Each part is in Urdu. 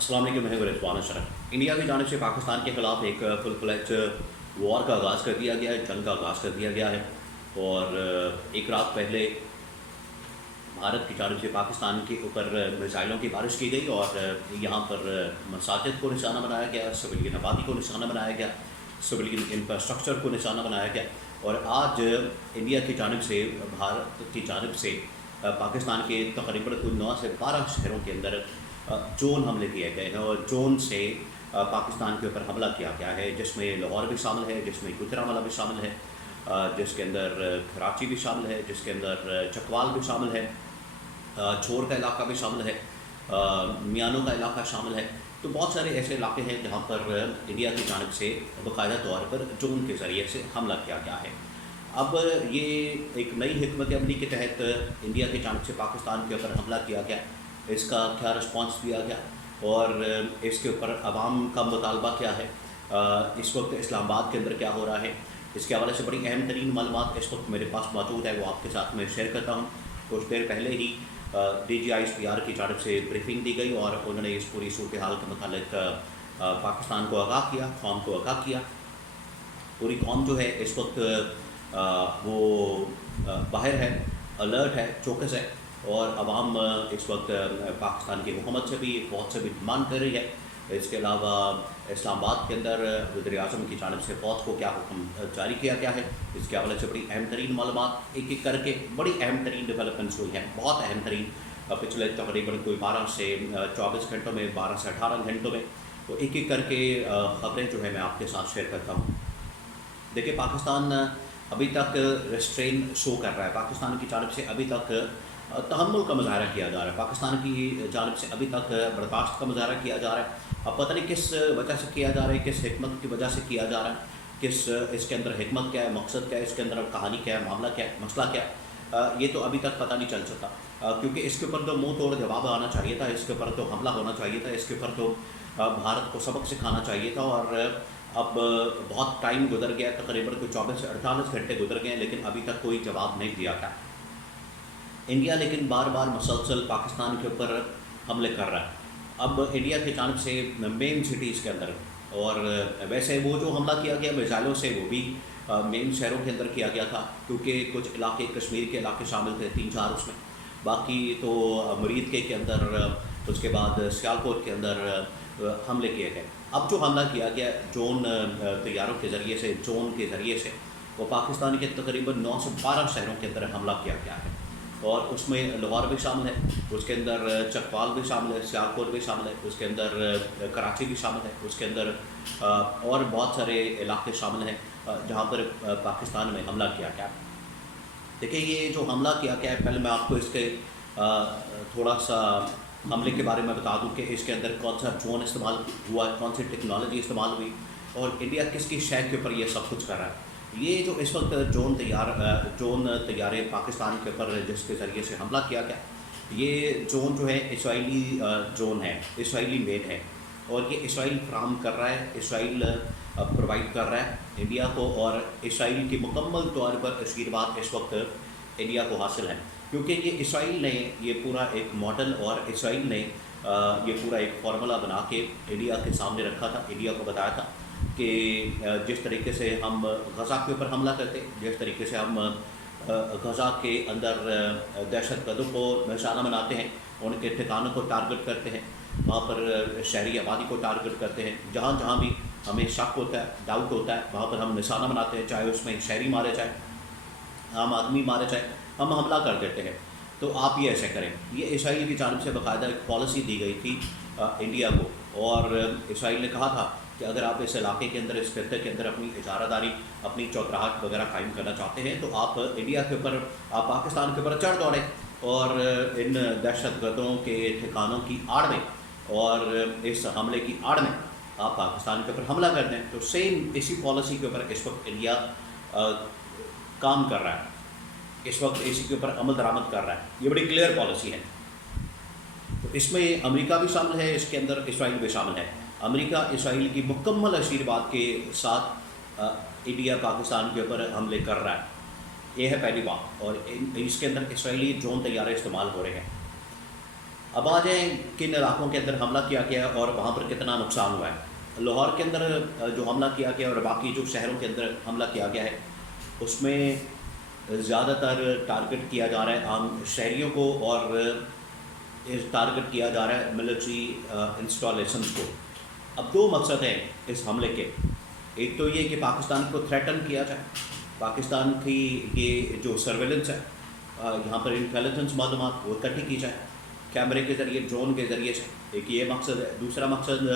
السلام علیکم، میں رضوان اشرف۔ انڈیا کی جانب سے پاکستان کے خلاف ایک فل فلیج وار کا آغاز کر دیا گیا ہے، جنگ کا آغاز کر دیا گیا ہے، اور ایک رات پہلے بھارت کی جانب سے پاکستان کے اوپر میزائلوں کی بارش کی گئی، اور یہاں پر مساجد کو نشانہ بنایا گیا، سویلین آبادی کو نشانہ بنایا گیا، سویلین انفراسٹرکچر کو نشانہ بنایا گیا۔ اور آج انڈیا کی جانب سے، بھارت کی جانب سے پاکستان کے تقریباً 9 سے 12 شہروں کے اندر ڈرون حملے کیے گئے ہیں، اور ڈرون سے پاکستان کے اوپر حملہ کیا گیا ہے، جس میں لاہور بھی شامل ہے، جس میں گجرانوالہ بھی شامل ہے، جس کے اندر کراچی بھی شامل ہے، جس کے اندر چکوال بھی شامل ہے، چھور کا علاقہ بھی شامل ہے، میانوں کا علاقہ شامل ہے۔ تو بہت سارے ایسے علاقے ہیں جہاں پر انڈیا کی جانب سے باقاعدہ طور پر ڈرون کے ذریعے سے حملہ کیا گیا ہے۔ اب یہ ایک نئی حکمت عملی کے تحت انڈیا کی جانب سے پاکستان کے اوپر حملہ کیا گیا، اس کا کیا رسپانس دیا گیا، اور اس کے اوپر عوام کا مطالبہ کیا ہے، اس وقت اسلام آباد کے اندر کیا ہو رہا ہے، اس کے حوالے سے بڑی اہم ترین معلومات اس وقت میرے پاس موجود ہے، وہ آپ کے ساتھ میں شیئر کرتا ہوں۔ کچھ دیر پہلے ہی DGI کی جانب سے بریفنگ دی گئی، اور انہوں نے اس پوری صورتحال کے متعلق پاکستان کو آگاہ کیا، قوم کو آگاہ کیا۔ پوری قوم جو ہے اس وقت وہ باہر ہے، الرٹ ہے، چوکس ہے، اور عوام اس وقت پاکستان کی حکومت سے بھی فوج سے بھی ڈیمانڈ کر رہی ہے۔ اس کے علاوہ اسلام آباد کے اندر وزیر اعظم کی جانب سے فوج کو کیا حکم جاری کیا گیا ہے، اس کے حوالے سے بڑی اہم ترین معلومات ایک ایک کر کے بڑی اہم ترین ڈیولپمنٹس ہوئی ہیں، بہت اہم ترین پچھلے تقریباً کوئی 12 سے 24 گھنٹوں میں، 12 سے 18 گھنٹوں میں، تو ایک ایک کر کے خبریں جو ہے میں آپ کے ساتھ شیئر کرتا ہوں۔ دیکھیں، پاکستان ابھی تک ریسٹرین شو کر رہا ہے، پاکستان کی جانب سے ابھی تک تحمل کا مظاہرہ کیا جا رہا ہے، پاکستان کی جانب سے ابھی تک برداشت کا مظاہرہ کیا جا رہا ہے۔ اب پتہ نہیں کس وجہ سے کیا جا رہا ہے، کس حکمت کی وجہ سے کیا جا رہا ہے، اس کے اندر حکمت کیا ہے، مقصد کیا ہے، اس کے اندر کہانی کیا ہے، معاملہ کیا ہے، مسئلہ کیا ہے، یہ تو ابھی تک پتہ نہیں چل سکتا، کیونکہ اس کے اوپر تو منہ توڑ جواب آنا چاہیے تھا، اس کے اوپر تو حملہ ہونا چاہیے تھا، اس کے اوپر تو بھارت کو سبق سکھانا چاہیے تھا، اور اب بہت ٹائم گزر گیا، تقریباً کوئی 24 سے 48 گھنٹے گزر گئے ہیں، لیکن ابھی تک کوئی جواب نہیں دیا تھا انڈیا، لیکن بار بار مسلسل پاکستان کے اوپر حملے کر رہا ہے۔ اب انڈیا کی جانب سے مین سٹیز کے اندر، اور ویسے وہ جو حملہ کیا گیا میزائلوں سے، وہ بھی مین شہروں کے اندر کیا گیا تھا، کیونکہ کچھ علاقے کشمیر کے علاقے شامل تھے، 3-4 اس میں، باقی تو مرید کے اندر، اس کے بعد سیالکوٹ کے اندر حملے کیے گئے۔ اب جو حملہ کیا گیا ڈرون طیاروں کے ذریعے سے، ڈرون کے ذریعے سے، وہ پاکستان کے تقریباً 9 سے 12 شہروں کے اندر حملہ کیا گیا ہے، اور اس میں لاہور بھی شامل ہے، اس کے اندر چکوال بھی شامل ہے، سیالکوٹ بھی شامل ہے، اس کے اندر کراچی بھی شامل ہے، اس کے اندر اور بہت سارے علاقے شامل ہیں جہاں پر پاکستان میں حملہ کیا گیا۔ دیکھیں، یہ جو حملہ کیا گیا ہے، پہلے میں آپ کو اس کے تھوڑا سا حملے کے بارے میں بتا دوں کہ اس کے اندر کون سا ڈرون استعمال ہوا ہے، کون سی ٹیکنالوجی استعمال ہوئی، اور انڈیا کس کی شہر کے اوپر یہ سب کچھ کر رہا ہے۔ یہ جو اس وقت ڈرون طیارے پاکستان کے اوپر جس کے ذریعے سے حملہ کیا گیا، یہ ڈرون جو ہے اسرائیلی ڈرون ہے، اسرائیلی میڈ ہے، اور یہ اسرائیل فراہم کر رہا ہے، اسرائیل پرووائڈ کر رہا ہے انڈیا کو، اور اسرائیل کی مکمل طور پر آشیرواد اس وقت انڈیا کو حاصل ہے، کیونکہ یہ اسرائیل نے یہ پورا ایک ماڈل، اور اسرائیل نے یہ پورا ایک فارمولہ بنا کے انڈیا کے سامنے رکھا تھا، انڈیا کو بتایا تھا کہ جس طریقے سے ہم غزہ کے اوپر حملہ کرتے، جس طریقے سے ہم غزہ کے اندر دہشت گردوں کو نشانہ بناتے ہیں، ان کے ٹھکانوں کو ٹارگٹ کرتے ہیں، وہاں پر شہری آبادی کو ٹارگٹ کرتے ہیں، جہاں جہاں بھی ہمیں شک ہوتا ہے، ڈاؤٹ ہوتا ہے، وہاں پر ہم نشانہ بناتے ہیں، چاہے اس میں شہری مارے، چاہے عام آدمی مارے، چاہے ہم حملہ کر دیتے ہیں۔ تو آپ یہ ایسے کریں، یہ اسرائیل کی جانب سے باقاعدہ ایک پالیسی دی گئی تھی انڈیا کو، اور اسرائیل نے کہا تھا کہ اگر آپ اس علاقے کے اندر، اس خطے کے اندر اپنی اجارہ داری، اپنی چوکراہٹ وغیرہ قائم کرنا چاہتے ہیں، تو آپ انڈیا کے اوپر، آپ پاکستان کے اوپر چڑھ دوڑیں، اور ان دہشت گردوں کے ٹھکانوں کی آڑ میں اور اس حملے کی آڑ میں آپ پاکستان کے اوپر حملہ کر دیں۔ تو سیم اسی پالیسی کے اوپر اس وقت انڈیا کام کر رہا ہے، اس وقت اسی کے اوپر عمل درآمد کر رہا ہے، یہ بڑی کلیئر پالیسی ہے۔ تو اس میں امریکہ بھی شامل ہے، اس کے اندر اسرائیل بھی شامل ہے۔ امریکہ اسرائیل کی مکمل آشیرواد کے ساتھ انڈیا پاکستان کے اوپر حملے کر رہا ہے، یہ ہے پہلی بات، اور اس کے اندر اسرائیلی ڈرون طیارے استعمال ہو رہے ہیں۔ اب آ جائیں کن علاقوں کے اندر حملہ کیا گیا اور وہاں پر کتنا نقصان ہوا ہے۔ لاہور کے اندر جو حملہ کیا گیا اور باقی جو شہروں کے اندر حملہ کیا گیا ہے اس میں زیادہ تر ٹارگٹ کیا جا رہا ہے عام شہریوں کو، اور ٹارگٹ کیا جا رہا ہے ملٹری انسٹالیشنز کو۔ اب دو مقصد ہیں اس حملے کے، ایک تو یہ کہ پاکستان کو تھریٹن کیا جائے، پاکستان کی یہ جو سرویلنس ہے یہاں پر انٹیلیجنس معلومات وہ اکٹھی کی جائے کیمرے کے ذریعے، ڈرون کے ذریعے سے، ایک یہ مقصد ہے۔ دوسرا مقصد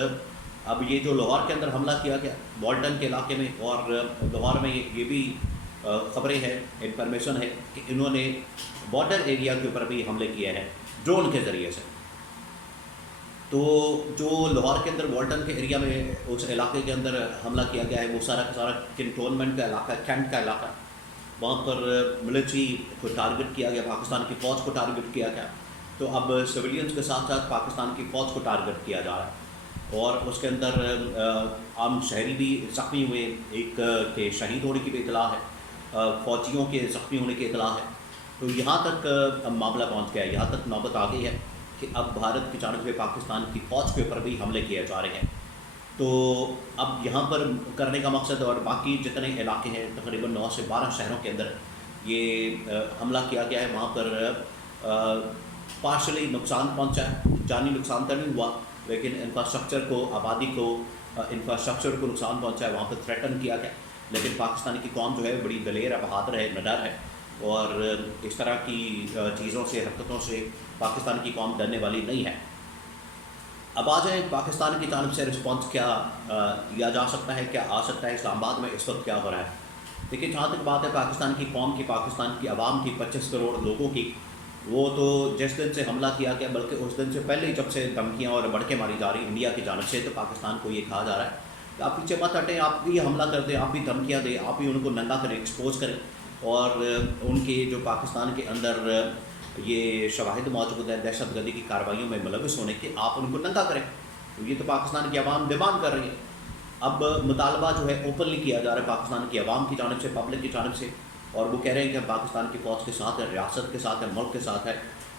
اب یہ جو لاہور کے اندر حملہ کیا گیا والٹن کے علاقے میں، اور لاہور میں یہ بھی خبریں ہیں، انفارمیشن ہے کہ انہوں نے بارڈر ایریا کے اوپر بھی حملے کیے ہیں ڈرون کے ذریعے سے۔ تو جو لاہور کے اندر والٹن کے ایریا میں اس علاقے کے اندر حملہ کیا گیا ہے وہ سارا کا سارا کنٹونمنٹ کا علاقہ ہے، کینٹ کا علاقہ، وہاں پر ملٹری کو ٹارگٹ کیا گیا، پاکستان کی فوج کو ٹارگٹ کیا گیا۔ تو اب سویلینز کے ساتھ ساتھ پاکستان کی فوج کو ٹارگٹ کیا جا رہا ہے، اور اس کے اندر عام شہری بھی زخمی ہوئے، ایک کے شہید ہونے کی بھی اطلاع ہے، فوجیوں کے زخمی ہونے کی اطلاع ہے۔ تو یہاں تک معاملہ پہنچ گیا ہے، یہاں تک نوبت آ گئی ہے کہ اب بھارت کی جانب سے پاکستان کی فوج کے اوپر بھی حملے کیے جا رہے ہیں۔ تو اب یہاں پر کرنے کا مقصد اور باقی جتنے علاقے ہیں تقریباً 9 سے 12 شہروں کے اندر یہ حملہ کیا گیا ہے، وہاں پر پارشلی نقصان پہنچا ہے، جانی نقصان تو نہیں ہوا لیکن انفراسٹرکچر کو، آبادی کو، انفراسٹرکچر کو نقصان پہنچا ہے، وہاں پہ تھریٹن کیا گیا۔ لیکن پاکستان کی قوم جو ہے بڑی دلیر ہے، بہادر ہے، نڈر ہے، اور اس طرح کی چیزوں سے، حرکتوں سے پاکستان کی قوم ڈرنے والی نہیں ہے۔ اب آ جائیں پاکستان کی جانب سے رسپانس کیا دیا جا سکتا ہے، کیا آ سکتا ہے، اسلام آباد میں اس وقت کیا ہو رہا ہے۔ دیکھیے جہاں تک بات ہے پاکستان کی قوم کی، پاکستان کی عوام کی، 25 کروڑ لوگوں کی، وہ تو جس دن سے حملہ کیا گیا بلکہ اس دن سے پہلے جب سے دھمکیاں اور بڑھکیں ماری جا رہی انڈیا کی جانب سے، تو پاکستان کو یہ کہا جا رہا ہے کہ آپ پیچھے مت ہٹیں، آپ بھی حملہ کر دیں، آپ بھی دھمکیاں دیں، آپ بھی ان کو ننگا کریں، ایکسپوز کریں، اور ان کے جو پاکستان کے اندر یہ شواہد موجود ہے دہشت گردی کی کارروائیوں میں ملوث ہونے کے، آپ ان کو ننگا کریں۔ یہ تو پاکستان کی عوام ڈیمانڈ کر رہی ہے۔ اب مطالبہ جو ہے اوپنلی کیا جا رہا ہے پاکستان کی عوام کی جانب سے، پبلک کی جانب سے، اور وہ کہہ رہے ہیں کہ ہم پاکستان کی فوج کے ساتھ ہیں، ریاست کے ساتھ ہیں، ملک کے ساتھ ہے،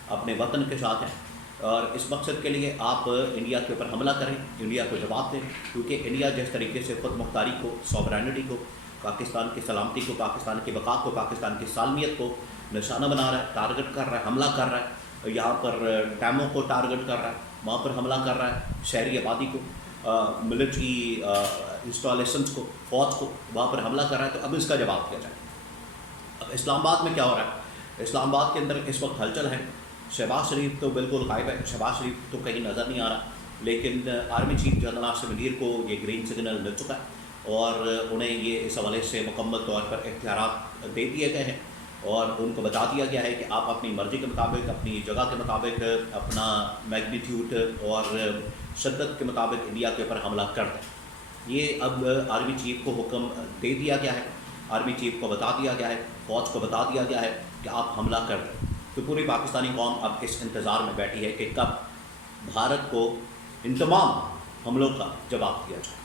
اپنے وطن کے ساتھ ہیں، اور اس مقصد کے لیے آپ انڈیا کے اوپر حملہ کریں، انڈیا کو جواب دیں، کیونکہ انڈیا جس طریقے سے خود مختاری کو، سوورینٹی کو، پاکستان کی سلامتی کو، پاکستان کی بقا کو، پاکستان کی سالمیت کو نشانہ بنا رہا ہے، ٹارگٹ کر رہا ہے، حملہ کر رہا ہے، یہاں پر ڈیموں کو ٹارگٹ کر رہا ہے، وہاں پر حملہ کر رہا ہے، شہری آبادی کو، ملٹری انسٹالیشنز کو، فوج کو وہاں پر حملہ کر رہا ہے۔ تو اب اس کا جواب کیا جائے۔ اب اسلام آباد میں کیا ہو رہا ہے؟ اسلام آباد کے اندر اس وقت ہلچل ہے، شہباز شریف تو بالکل غائب ہے، شہباز شریف تو کہیں نظر نہیں آ رہا، لیکن army chief general Asif Munir کو یہ گرین سگنل مل چکا ہے، اور انہیں یہ اس حوالے سے مکمل طور پر اختیارات دے دیے گئے ہیں، اور ان کو بتا دیا گیا ہے کہ آپ اپنی مرضی کے مطابق، اپنی جگہ کے مطابق، اپنا میگنیٹیوڈ اور شدت کے مطابق انڈیا کے اوپر حملہ کر دیں۔ یہ اب آرمی چیف کو حکم دے دیا گیا ہے، آرمی چیف کو بتا دیا گیا ہے، فوج کو بتا دیا گیا ہے کہ آپ حملہ کر دیں۔ تو پوری پاکستانی قوم اب اس انتظار میں بیٹھی ہے کہ کب بھارت کو ان تمام حملوں کا جواب دیا جائے۔